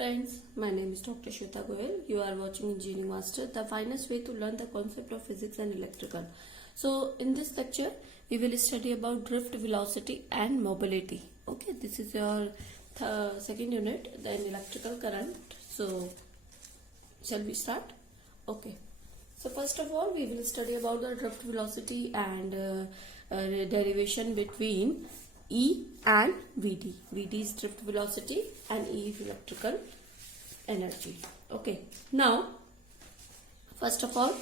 friends, my name is Dr. Shweta Goyal. You are watching Engineering Master, the finest way to learn the concept of physics and electrical. So in this lecture, we will study about drift velocity and mobility. Okay, this is your second unit, then electrical current. So shall we start? Okay. So first of all, we will study about the drift velocity and derivation between E and Vd. Vd is drift velocity and E is electrical energy. Okay. Now, first of all,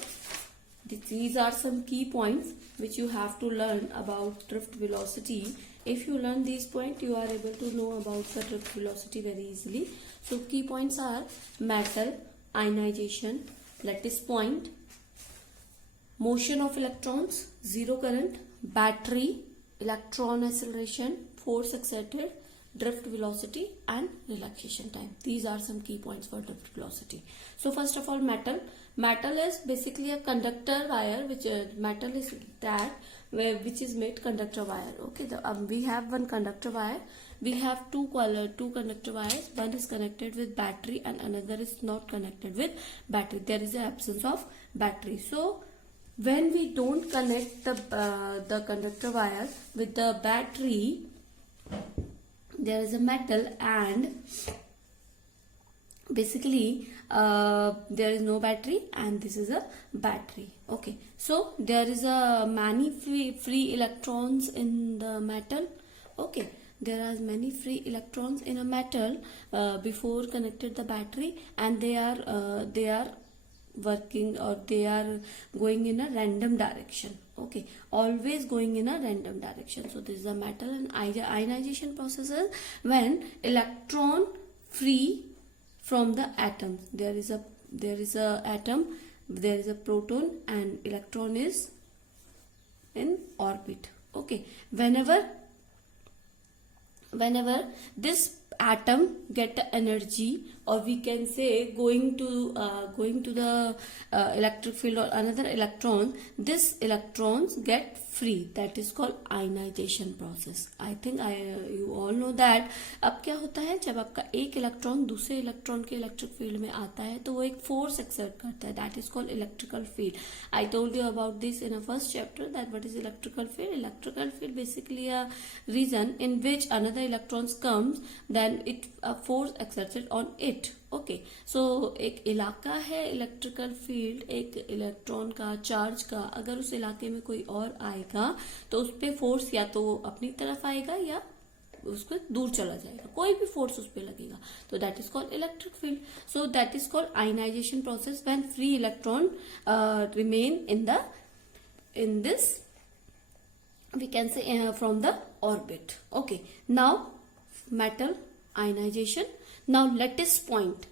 these are some key points which you have to learn about drift velocity. If you learn these points, you are able to know about the drift velocity very easily. So key points are metal, ionization, lattice point, motion of electrons, zero current, battery, electron acceleration, force exerted, drift velocity and relaxation time. These are some key points for drift velocity. So first of all, metal. Metal is basically a conductor wire, which metal is that which is made conductor wire. Okay, we have one conductor wire. We have two conductor wires. One is connected with battery and another is not connected with battery. There is an absence of battery. So when we don't connect the conductor wire with the battery, there is a metal and basically there is no battery and this is a battery. Okay, so there is a many free electrons in the metal. Okay, there are many free electrons in a metal before connected the battery, and they are working, or they are going in a random direction. Okay, always going in a random direction. So this is a metal, and ionization process is when electron free from the atom. There is a atom, there is a proton, and electron is in orbit. Okay, whenever this atom get energy, or we can say going to the electric field or another electron, this electrons get free. That is called ionization process. I think you all know that. अब क्या होता है, जब आपका एक electron दूसरे electron के electric field में आता है तो वो एक फोर्स एक्सर्ट करता है. That is called electrical field. I told you about this in a first chapter, that what is electrical field. Electrical field basically a region in which another electrons comes, then it a force exerted on it. Okay, so एक इलाका है electrical field, एक electron का, charge का. अगर उस इलाके में कोई और आएगा तो उस पे फोर्स या तो अपनी तरफ आएगा या उसको दूर चला जाएगा. कोई भी फोर्स उस पे लगेगा, तो that is called electric field. So that is called ionization process when free electron remain in this, we can say from the orbit. Okay, now metal, ionization. Now lattice point.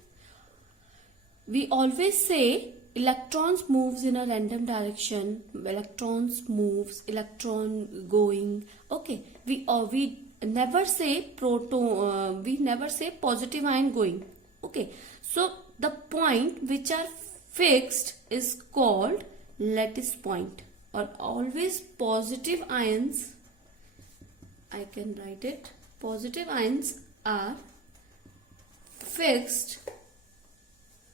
We always say electrons moves in a random direction. Electrons moves, electron going. Okay, we never say proton. We never say positive ion going. Okay, so the point which are fixed is called lattice point. Or always positive ions. I can write it. Positive ions are fixed,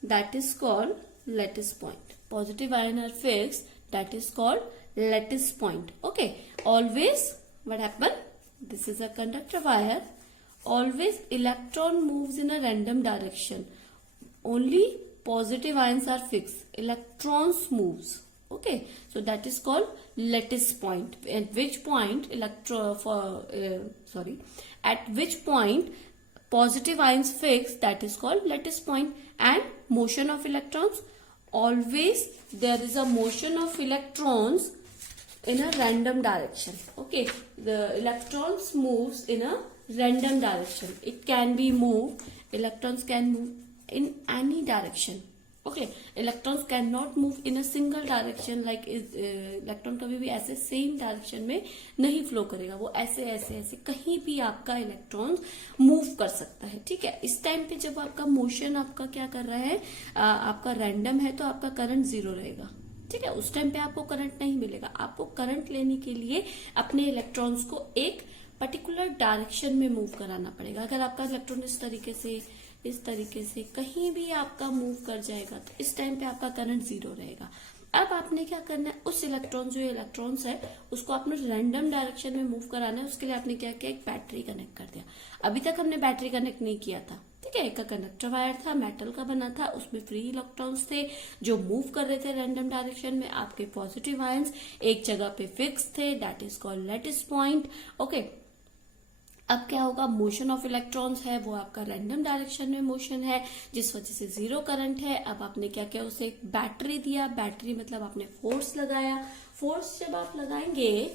that is called lattice point. Positive ion are fixed, that is called lattice point. Okay, always what happen, this is a conductor wire, always electron moves in a random direction, only positive ions are fixed, electrons moves. Okay, so that is called lattice point. At which point at which point positive ions fixed, that is called lattice point. And motion of electrons, always there is a motion of electrons in a random direction. Okay, the electrons moves in a random direction. It can be moved, electrons can move in any direction. Okay, electrons cannot move in a single direction. Like electron कभी भी ऐसे same direction में नहीं flow करेगा, वो ऐसे ऐसे ऐसे कहीं भी आपका इलेक्ट्रॉन मूव कर सकता है. ठीक है, इस टाइम पे जब आपका मोशन आपका क्या कर रहा है, आपका रैंडम है, तो आपका करंट जीरो रहेगा. ठीक है, उस टाइम पे आपको करंट नहीं मिलेगा. आपको करंट लेने के लिए अपने इलेक्ट्रॉन्स को एक पर्टिकुलर डायरेक्शन में मूव कराना पड़ेगा. अगर आपका इलेक्ट्रॉन इस तरीके से इस तरीके से कहीं भी आपका मूव कर जाएगा तो इस टाइम पे आपका करंट जीरो रहेगा। अब आपने क्या करना है, उस इलेक्ट्रॉन जो इलेक्ट्रॉन्स है उसको आपने रैंडम डायरेक्शन में मूव कराना है। उसके लिए आपने क्या किया, एक बैटरी कनेक्ट कर दिया। अभी तक हमने बैटरी कनेक्ट नहीं किया था, ठीक है। एक कंडक्टर वायर था, मेटल का बना था, उसमें फ्री इलेक्ट्रॉन्स थे जो मूव कर रहे थे रैंडम डायरेक्शन में। आपके पॉजिटिव आयंस एक जगह पे फिक्स थे, that is called lattice point. Okay, अब क्या होगा, मोशन ऑफ इलेक्ट्रॉन्स है वो आपका रैंडम डायरेक्शन में मोशन है, जिस वजह से जीरो करंट है। अब आपने क्या किया, उसे एक बैटरी दिया। बैटरी मतलब आपने फोर्स लगाया। फोर्स जब आप लगाएंगे,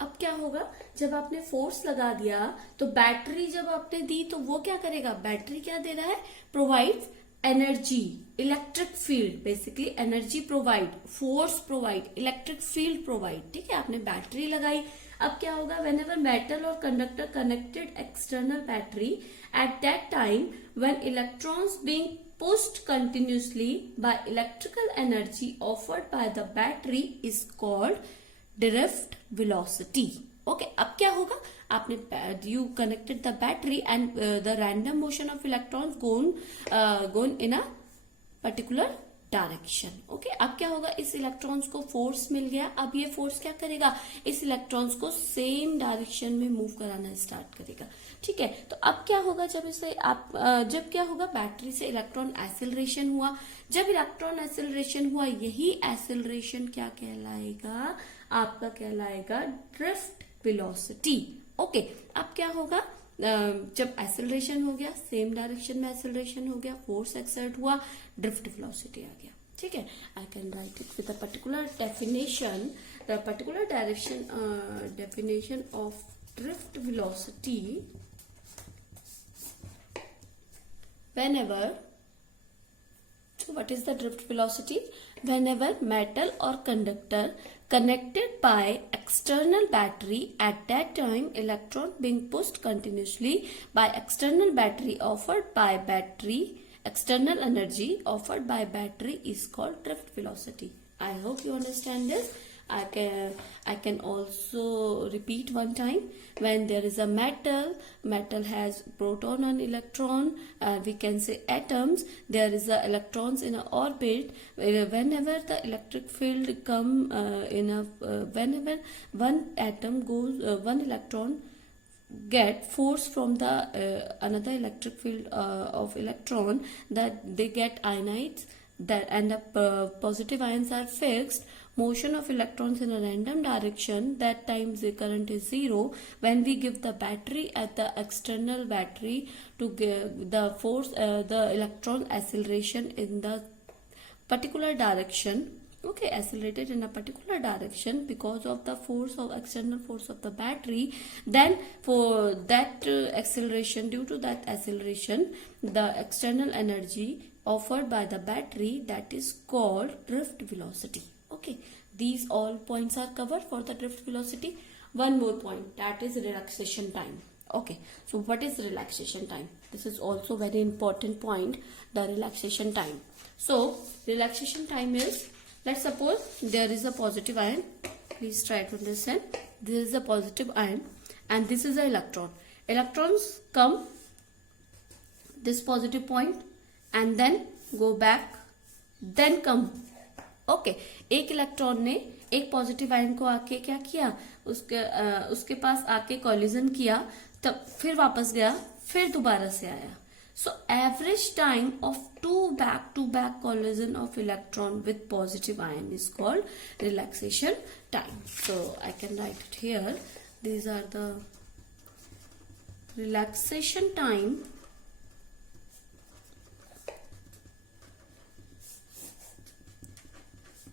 अब क्या होगा, जब आपने फोर्स लगा दिया तो बैटरी जब आपने दी तो वो क्या करेगा, बैटरी क्या दे रहा है, provide energy, electric field, basically energy provide, force provide, electric field provide, ठीक है। आपने बैटरी लगाई। अब क्या होगा, वेन एवर मेटल और conductor connected external battery at that time when electrons being pushed continuously by electrical energy offered by the battery is called drift velocity. Okay, अब क्या होगा, आपने you connected the battery and the random motion of electrons gone in a particular direction. Okay, अब क्या होगा, इस electrons को force मिल गया। अब ये फोर्स क्या करेगा, इस इलेक्ट्रॉन्स को सेम डायरेक्शन में मूव कराना स्टार्ट करेगा, ठीक है। तो अब क्या होगा, जब इसे आप जब क्या होगा, बैटरी से इलेक्ट्रॉन एक्सेलरेशन हुआ। जब इलेक्ट्रॉन एक्सेलरेशन हुआ, यही एक्सेलरेशन क्या कहलाएगा, आपका कहलाएगा ड्रिफ्ट वेलोसिटी। ओके, अब क्या होगा, जब एक्सेलरेशन हो गया, सेम डायरेक्शन में एक्सेलरेशन हो गया, फोर्स एक्सर्ट हुआ, ड्रिफ्ट वेलोसिटी आ गया, ठीक है। I can write it with a particular definition, the particular definition of drift velocity whenever, so what is the drift velocity, whenever metal or conductor connected by external battery at that time electron being pushed continuously by external battery offered by battery, external energy offered by battery is called drift velocity. I hope you understand this. I can also repeat one time. When there is a metal has proton and electron, we can say atoms. There is a electrons in an orbit. Whenever the electric field whenever one atom goes, one electron get force from the another electric field of electron, that they get ionized, that and the positive ions are fixed. Motion of electrons in a random direction, that time the current is zero. When we give the battery at the external battery to give the force, the electron acceleration in the particular direction, okay, accelerated in a particular direction because of the force of external force of the battery, then for that acceleration, due to that acceleration, the external energy offered by the battery, that is called drift velocity. Okay, these all points are covered for the drift velocity. One more point, that is relaxation time. Okay, so what is relaxation time? This is also very important point, the relaxation time. So relaxation time is, let's suppose there is a positive ion. Please try to understand. This is a positive ion and this is an electron. Electrons come this positive point and then go back, then come. Okay, एक electron ने एक positive ion को आके क्या किया, उसके पास आके collision किया, तब फिर वापस गया, फिर दोबारा से आया। So average time of two back collision of electron with positive ion is called relaxation time. So I can write it here. These are the relaxation time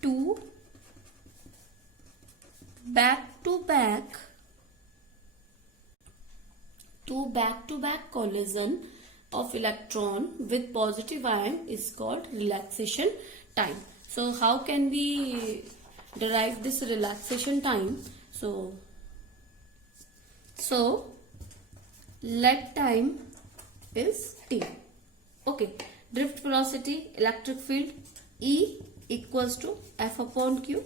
two back-to-back collision of electron with positive ion is called relaxation time. So how can we derive this relaxation time? So let time is t. Okay, drift velocity, electric field E equals to F upon Q.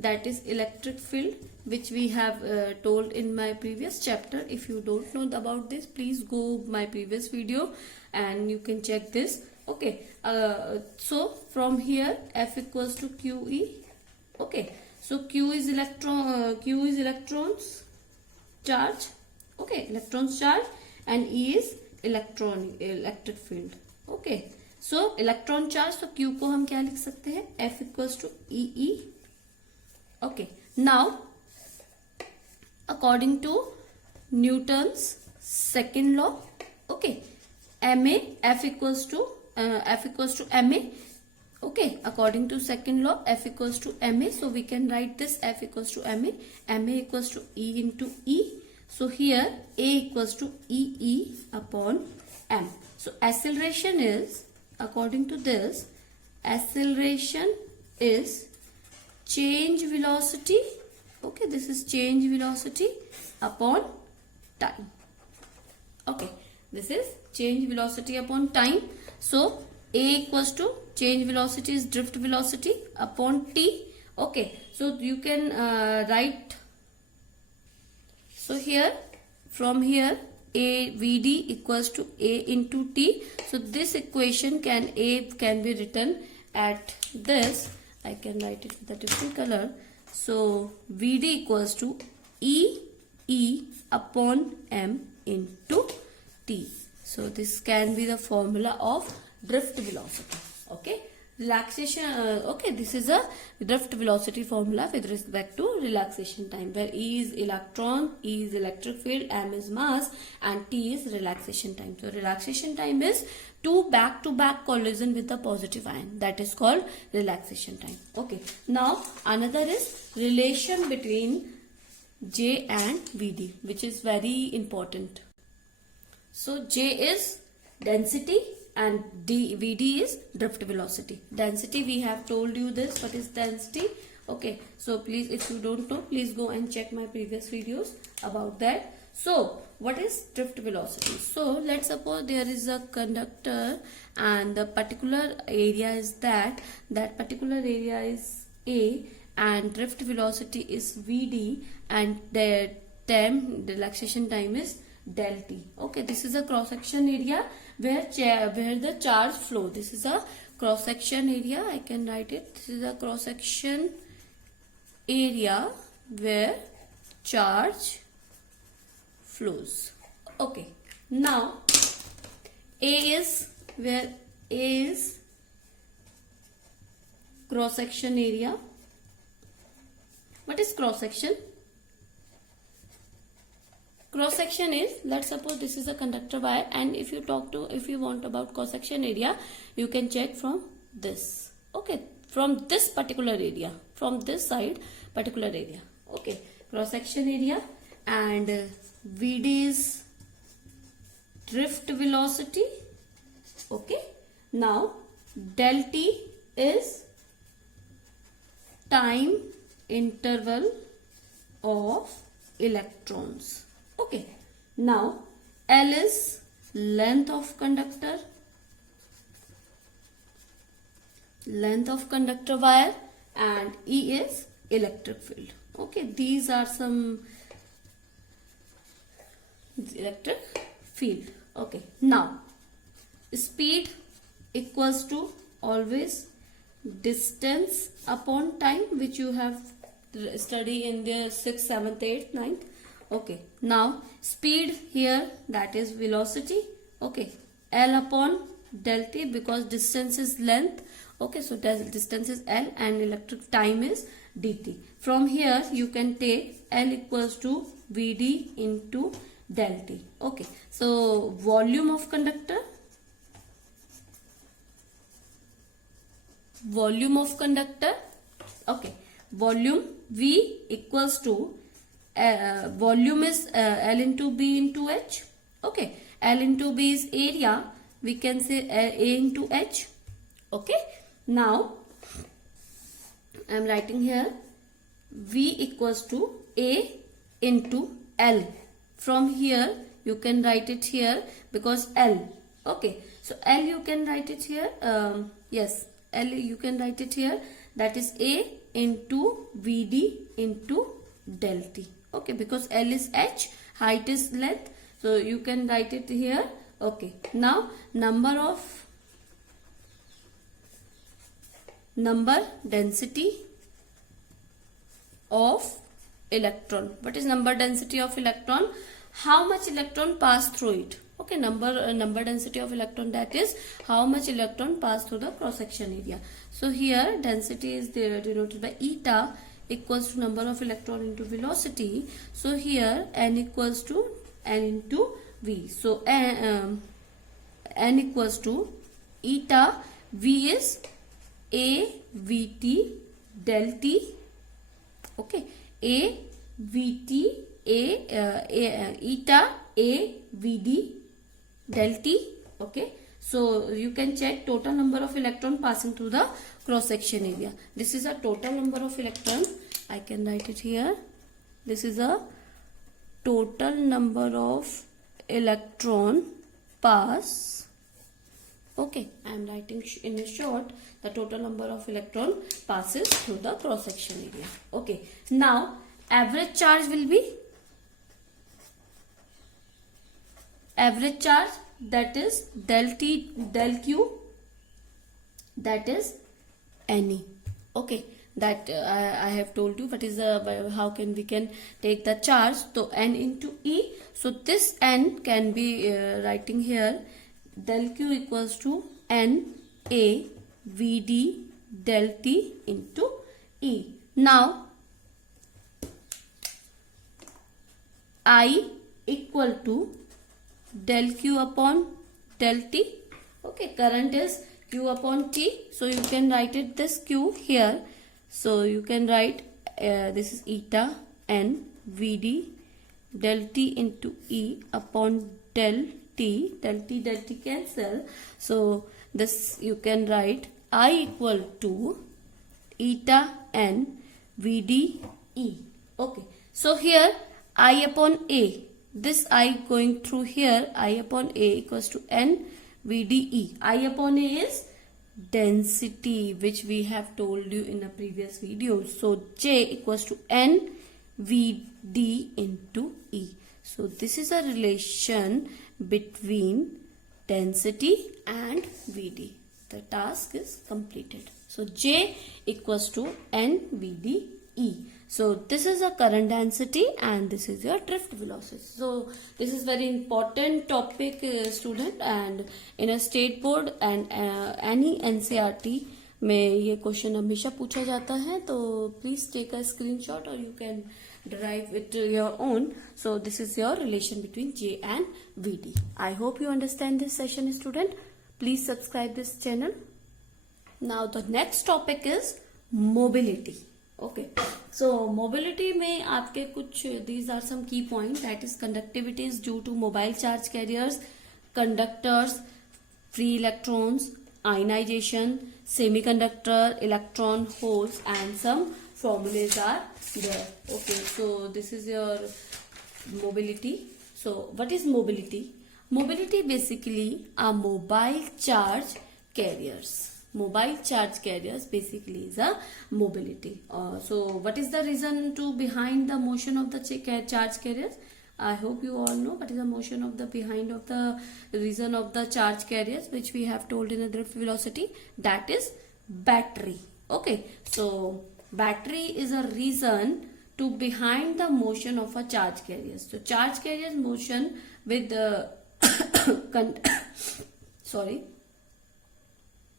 that is electric field, which we have told in my previous chapter. If you don't know about this, please go my previous video and you can check this. Okay, so from here F equals to QE. Okay, so Q is electrons charge. Okay, electrons charge, and E is electric field. Okay, so electron charge, तो Q को हम क्या लिख सकते हैं? F equals to EE. Okay, now according to Newton's second law, okay, Ma, F equals to Ma. Okay, according to second law, F equals to Ma. So we can write this F equals to Ma. Ma equals to E into E. So here A equals to EE upon M. So acceleration is, according to this, acceleration is change velocity. Okay, this is change velocity upon time. Okay, this is change velocity upon time. So A equals to change velocity is drift velocity upon t. Okay, so you can write, so here, from here, A Vd equals to A into t. So this equation A can be written at this. I can write it with a different color. So Vd equals to E upon M into t. So this can be the formula of drift velocity. Okay, relaxation. Okay, this is a drift velocity formula with respect to relaxation time, where E is electron, E is electric field, M is mass, and T is relaxation time. So relaxation time is two back-to-back collision with the positive ion. That is called relaxation time. Okay, now another is relation between J and Vd, which is very important. So J is density and Vd is drift velocity. Density, we have told you this. What is density? Okay, so please, if you don't know, please go and check my previous videos about that. So what is drift velocity? So let's suppose there is a conductor and the particular area is that particular area is A, and drift velocity is Vd, and the relaxation time is del t. Okay, this is a cross section area where the charge flow. This is a cross section area. I can write it. This is a cross section area where charge flows. Okay, now A is where A is cross section area. What is cross section? Cross section is, let's suppose this is a conductor wire, and if you want about cross section area, you can check from this. Okay, from this particular area, from this side particular area. Okay, cross section area, and Vd is drift velocity. Okay, now del t is time interval of electrons. Okay, now L is length of conductor wire, and E is electric field. Okay, these are some electric field. Okay, now speed equals to always distance upon time, which you have studied in the 6th, 7th, 8th, 9th. Okay, now speed here, that is velocity. Okay, L upon del t, because distance is length. Okay, so distance is L and electric time is dt. From here you can take L equals to Vd into del t. Okay, so volume of conductor, okay, volume V equals to volume is L into B into H. Okay, L into B is area, we can say A into H. Okay, now I am writing here V equals to A into L. From here you can write it here because L. Okay, so L you can write it here. Yes, L you can write it here. that is A into VD into del T. Okay, because L is h, height is length, so you can write it here. Okay, now number density of electron. What is number density of electron? How much electron pass through it? Okay, number density of electron, that is how much electron pass through the cross section area. So here density is there denoted by eta equals to number of electron into velocity. So here n equals to n into v. So n equals to eta, v is a vt del t. Okay, a vt eta a vd del t. Okay, so you can check total number of electron passing through the cross section area. This is a total number of electron. I can write it here. This is a total number of electron pass. Okay, I am writing in a short the total number of electron passes through the cross section area. Okay, now average charge will be average charge, that is del T del Q, that is Ne. Okay, that I have told you what is the how can we can take the charge. So N into E. So this N can be writing here del Q equals to N A VD del T into E. Now I equal to del Q upon del T. Okay, current is Q upon T. So you can write it this Q here. So you can write this is eta N VD del T into E upon del T. Del T cancel. So this you can write I equal to eta N VD E. Okay. So here I upon A. This I going through here, I upon A equals to N VDE. I upon A is density, which we have told you in a previous video. So J equals to N VD into E. So this is a relation between density and VD. The task is completed. So J equals to N VD E. So this is a current density and this is your drift velocity. So this is very important topic student, and in a state board and any NCERT में ये question हमेशा पूछा जाता है. तो please take a screenshot or you can derive it your own. So this is your relation between J and VD. I hope you understand this session student. Please subscribe this channel. Now the next topic is mobility. Okay, so mobility में आपके कुछ these are some key points, that is conductivity is due to mobile charge carriers, conductors, free electrons, ionization, semiconductor, electron holes, and some formulas are there. Okay, so this is your mobility. So what is mobility? Mobility basically are mobile charge carriers. Mobile charge carriers basically is a mobility. So what is the reason to behind the motion of the charge carriers? I hope you all know what is the motion of the behind of the reason of the charge carriers, which we have told in a drift velocity. That is battery. Okay, so battery is a reason to behind the motion of a charge carriers. So charge carriers motion with the sorry.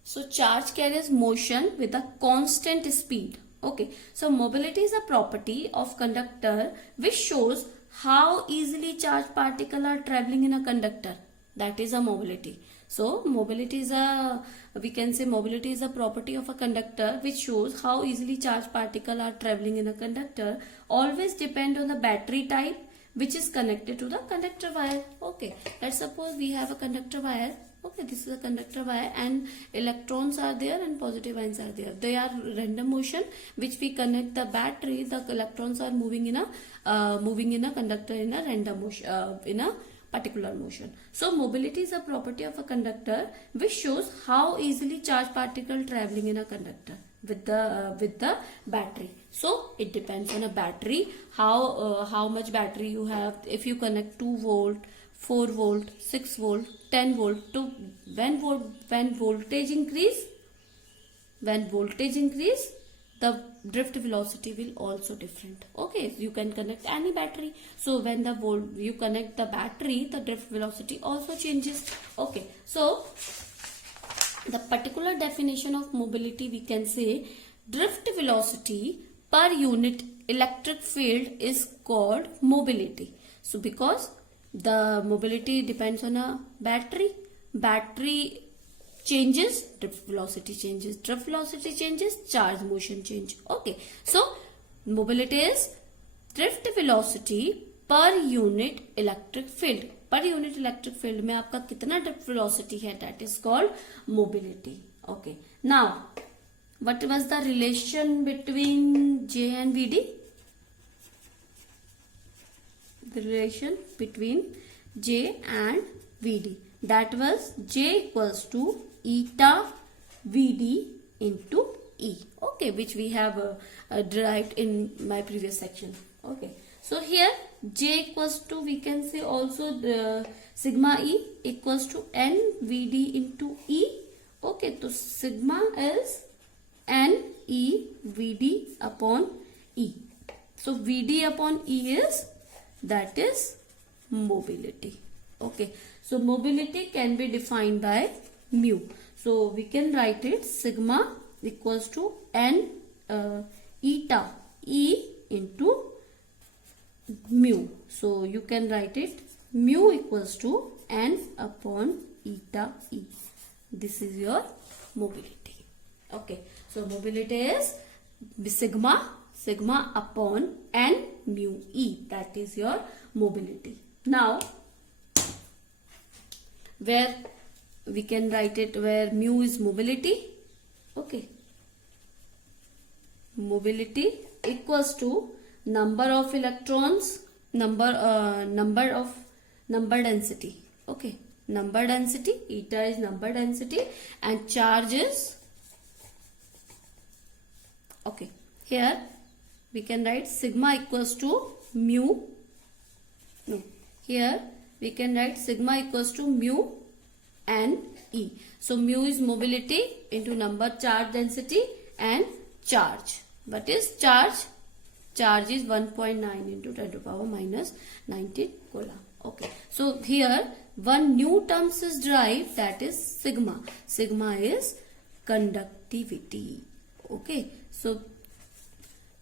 So charge carriers motion with a constant speed. Okay. So mobility is a property of conductor which shows how easily charged particles are traveling in a conductor. That is a mobility. So mobility is a, we can say mobility is a property of a conductor which shows how easily charged particles are traveling in a conductor. Always depend on the battery type which is connected to the conductor wire. Okay. Let's suppose we have a conductor wire. Okay, this is a conductor wire and electrons are there and positive ions are there. They are random motion which we connect the battery. The electrons are moving in a conductor in a random motion, in a particular motion. So mobility is a property of a conductor which shows how easily charged particle traveling in a conductor with the battery. So it depends on a battery, how much battery you have. If you connect 2 volt, 4 volt, 6 volt, 10 volt, to when voltage increase, the drift velocity will also different. Okay, you can connect any battery. So when you connect the battery, the drift velocity also changes. Okay, so the particular definition of mobility, we can say drift velocity per unit electric field is called mobility. So because the mobility depends on a battery changes, drift velocity changes, charge motion change. Okay, so mobility is drift velocity per unit electric field. पर unit electric field में आपका कितना drift velocity है, that is called mobility. Okay, now what was the relation between J and V D? The relation between J and VD, that was J equals to eta VD into E. Okay, which we have derived in my previous section. Okay, so here J equals to, we can say also the sigma E equals to N VD into E. Okay, so sigma is N E VD upon E. So VD upon E is, that is mobility. Okay, so mobility can be defined by mu. So we can write it sigma equals to N eta E into mu. So you can write it mu equals to N upon eta E. This is your mobility. Okay, so mobility is sigma upon N mu E, that is your mobility. Now where we can write it, where mu is mobility. Okay, mobility equals to number of electrons, number density. Okay, number density, eta is number density and charge is, okay, here we can write sigma equals to mu. No, here we can write sigma equals to mu and E. So mu is mobility into number, charge density and charge. What is charge? Charge is 1.9 into 10 to the power minus 19 coulomb. Okay, so here one new term is derived, that is sigma. Sigma is conductivity. Okay, so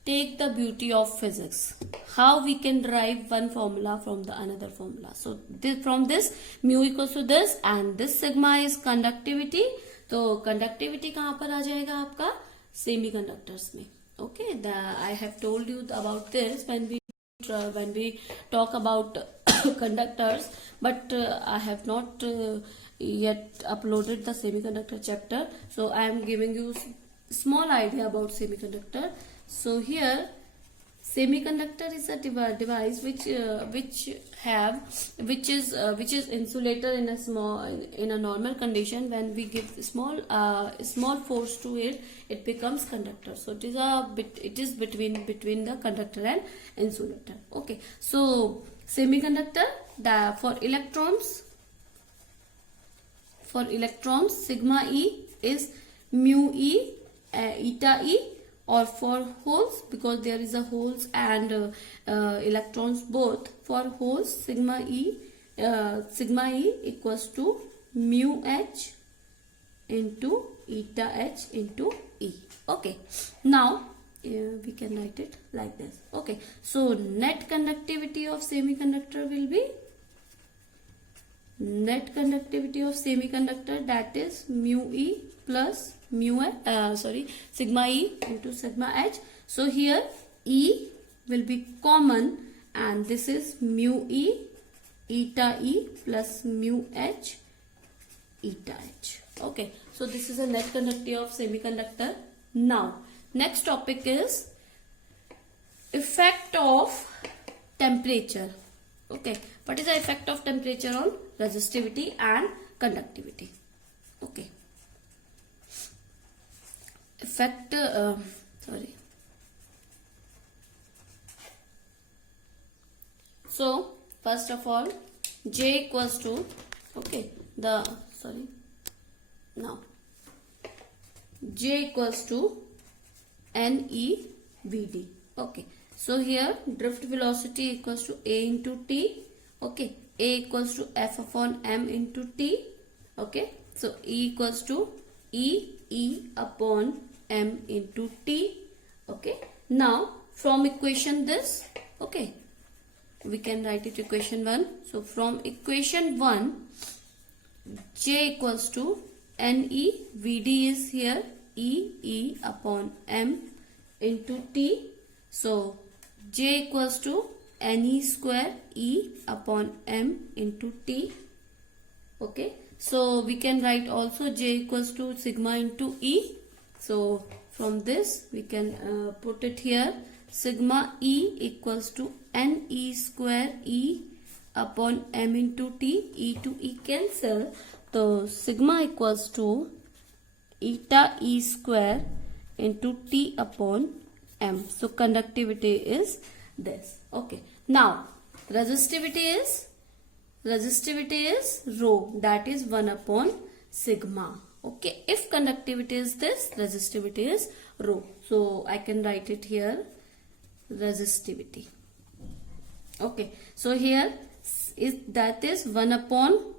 take the beauty of physics, how we can derive one formula from the another formula. So from this mu equals to this and this sigma is conductivity. तो conductivity कहाँ पर आ जाएगा आपका? Semiconductors में. Okay, I have told you about this when we talk about conductors, but I have not yet uploaded the semiconductor chapter. So I am giving you small idea about semiconductor. So here semiconductor is a device which is insulator in a normal condition. When we give small force to it, it becomes conductor. So it is between the conductor and insulator. Okay, so semiconductor, for electrons sigma E is mu E eta E, or for holes, because there is a holes and electrons both. For holes sigma E equals to mu H into eta H into E. Okay, now we can write it like this. Okay, so net conductivity of semiconductor will be that is mu E plus sigma E into sigma H. So here E will be common and this is mu E eta E plus mu H eta H. Okay, so this is a net conductivity of semiconductor. Now next topic is effect of temperature. Okay, What is the effect of temperature on resistivity and conductivity? Okay. Effect, So first of all, J equals to, okay, J equals to NeVd. Okay, so here drift velocity equals to A into T. Okay, A equals to F upon M into T. Okay, so E equals to E upon M into T. Okay, now from equation this, okay, we can write it equation 1. So from equation 1, J equals to NeVd is here E upon M into T. So J equals to Ne square E upon M into T. Okay, so we can write also J equals to sigma into E. So from this we can put it here, sigma E equals to Ne square E upon M into T. E to E cancel. So sigma equals to eta E square into T upon M. So conductivity is this. Okay. Now resistivity is rho, that is 1 upon sigma. Okay. If conductivity is this, resistivity is rho. So I can write it here, resistivity. Okay. So here that is 1 upon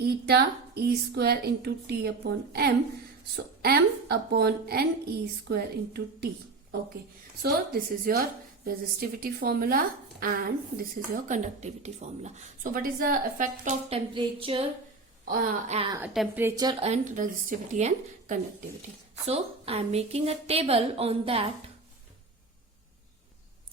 eta E square into T upon M. So M upon Ne square into T. Okay. So this is your resistivity formula and this is your conductivity formula. So what is the effect of temperature and resistivity and conductivity? So I am making a table on that.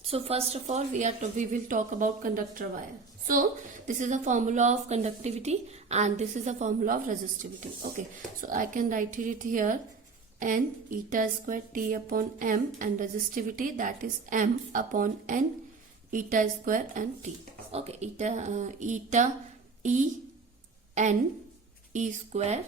So first of all we will talk about conductor wire. So this is a formula of conductivity and this is a formula of resistivity. Okay, so I can write it here, N eta square T upon M, and resistivity, that is M upon N eta square and T. Okay, eta E N E square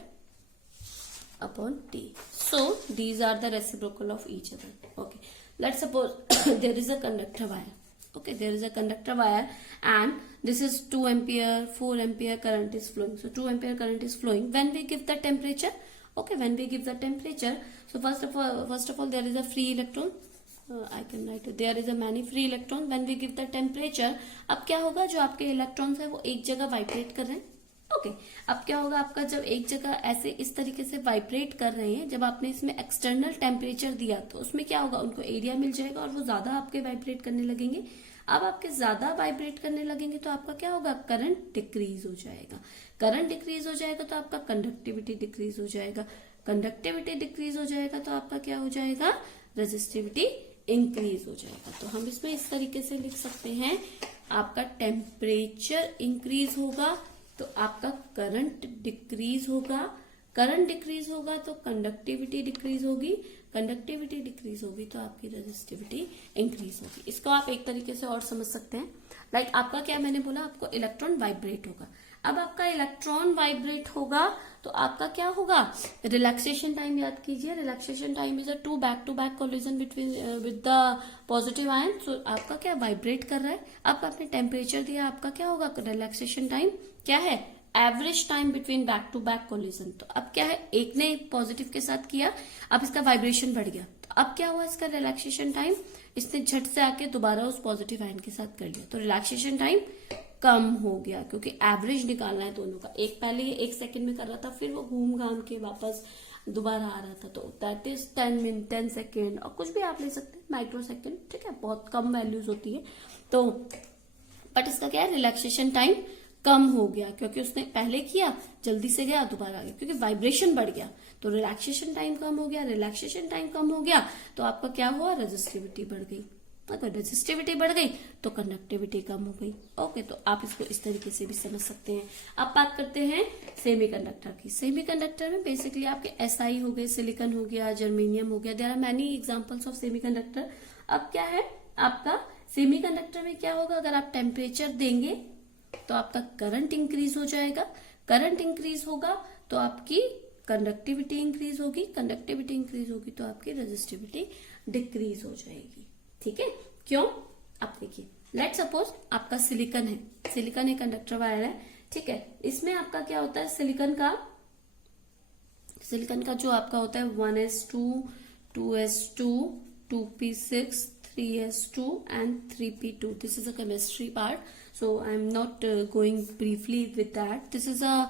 upon T. So these are the reciprocal of each other. Okay, let's suppose there is a conductor wire. Okay, there is a conductor wire and this is 2 ampere, 4 ampere current is flowing. So 2 ampere current is flowing when we give the temperature. Okay, when we give the temperature, so first of all there is a free electron. I can write it, there is a many free electron. When we give the temperature, अब क्या होगा, जो आपके electrons है वो एक जगह vibrate कर रहे हैं. ओके, अब क्या होगा आपका, जब एक जगह ऐसे इस तरीके से वाइब्रेट कर रहे हैं, जब आपने इसमें एक्सटर्नल टेम्परेचर दिया तो उसमें क्या होगा, उनको एरिया मिल जाएगा और वो ज्यादा आपके वाइब्रेट करने लगेंगे. अब आपके ज्यादा वाइब्रेट करने लगेंगे तो आपका क्या होगा, करंट डिक्रीज हो जाएगा. करंट डिक्रीज हो जाएगा तो आपका कंडक्टिविटी डिक्रीज हो जाएगा. कंडक्टिविटी डिक्रीज हो जाएगा तो आपका क्या हो जाएगा, रेजिस्टिविटी इंक्रीज हो जाएगा. तो हम इसमें इस तरीके से लिख सकते हैं, आपका टेम्परेचर इंक्रीज होगा तो आपका करंट डिक्रीज होगा. करंट डिक्रीज होगा तो कंडक्टिविटी डिक्रीज होगी. कंडक्टिविटी डिक्रीज होगी तो आपकी रेजिस्टिविटी इंक्रीज होगी. इसको आप एक तरीके से और समझ सकते हैं. लाइक आपका क्या, मैंने बोला आपको इलेक्ट्रॉन वाइब्रेट होगा. अब आपका इलेक्ट्रॉन वाइब्रेट होगा तो आपका क्या होगा, रिलैक्सेशन टाइम याद कीजिए. Relaxation time is a to back collision between with the positive ion. So आपका क्या वाइब्रेट कर रहा है. अब आपने टेम्परेचर दिया, आपका क्या होगा, रिलैक्सेशन टाइम क्या है, average time between back collision. तो अब क्या है, एक ने पॉजिटिव के साथ किया, अब इसका वाइब्रेशन बढ़ गया, तो अब क्या हुआ, इसका रिलैक्सेशन टाइम इसने झट से आके दोबारा उस पॉजिटिव आयन के साथ कर लिया, तो रिलैक्सेशन टाइम कम हो गया, क्योंकि एवरेज निकालना है दोनों का. एक पहले ये 1 सेकंड में कर रहा था, फिर वो घूम घाम के वापस दोबारा आ रहा था, तो दैट इज 10 मिनट, 10 सेकेंड, और कुछ भी आप ले सकते हैं, माइक्रो सेकेंड. ठीक है, बहुत कम वैल्यूज होती है. तो बट इसका क्या है, रिलैक्सेशन टाइम कम हो गया, क्योंकि उसने पहले किया, जल्दी से गया, दोबारा आ गया, क्योंकि वाइब्रेशन बढ़ गया, तो रिलैक्सेशन टाइम कम हो गया. रिलैक्सेशन टाइम कम हो गया तो आपका क्या हुआ, रेजिस्टिविटी बढ़ गई. अगर रेजिस्टिविटी बढ़ गई तो कंडक्टिविटी कम हो गई. ओके, तो आप इसको इस तरीके से भी समझ सकते हैं. अब बात करते हैं सेमीकंडक्टर की. सेमीकंडक्टर में बेसिकली आपके SI हो गए, सिलिकॉन हो गया, जर्मेनियम हो गया. There are many examples of semiconductor. अब क्या है, आपका सेमीकंडक्टर में क्या होगा, अगर आप टेम्परेचर देंगे तो आपका करंट इंक्रीज हो जाएगा, करंट इंक्रीज होगा तो आपकी कंडक्टिविटी इंक्रीज होगी, कंडक्टिविटी इंक्रीज होगी तो आपकी रेजिस्टिविटी डिक्रीज हो जाएगी। ठीक है, क्यों? आप देखिए, लेट सपोज आपका सिलिकॉन है, सिलिकॉन एक कंडक्टर वायर है, ठीक है, इसमें आपका क्या होता है, सिलिकॉन का जो आपका होता है 1s2, 2s2, 2p6, 3s2 and 3p2. This is a chemistry part, so I'm not going briefly with that. This is a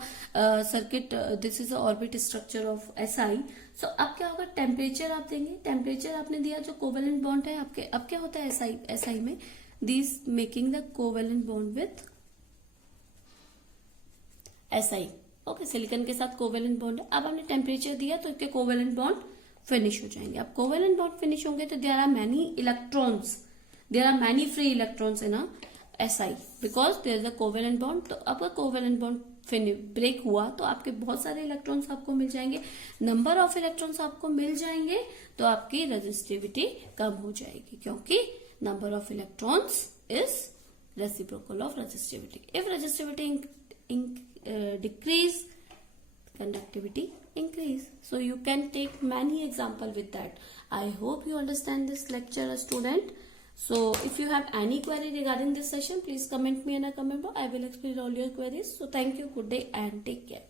circuit, this is a orbit structure of Si. So अब क्या होगा, temperature आप देंगे, temperature आपने दिया, जो covalent bond है आपके, अब क्या होता है Si में, this making the covalent bond with Si. Okay, silicon के साथ कोवेलेंट बॉन्ड है, अब आपने टेम्परेचर दिया तो इसके कोवेलेंट बॉन्ड फिनिश हो जाएंगे। अब कोवेलेंट बॉन्ड फिनिश होंगे तो there are many electrons, there are many free electrons in Si because there is a covalent bond. तो अब कोवेलेंट बॉन्ड ब्रेक हुआ तो आपके बहुत सारे इलेक्ट्रॉन्स आपको मिल जाएंगे, नंबर ऑफ इलेक्ट्रॉन्स आपको मिल जाएंगे तो आपकी रेजिस्टिविटी कम हो जाएगी, क्योंकि number of electrons is reciprocal of resistivity. If resistivity decrease, conductivity increase. So you can take many example with that. I hope you understand this lecture, student. So if you have any query regarding this session, please comment me in a comment box. I will explain all your queries. So thank you, good day and take care.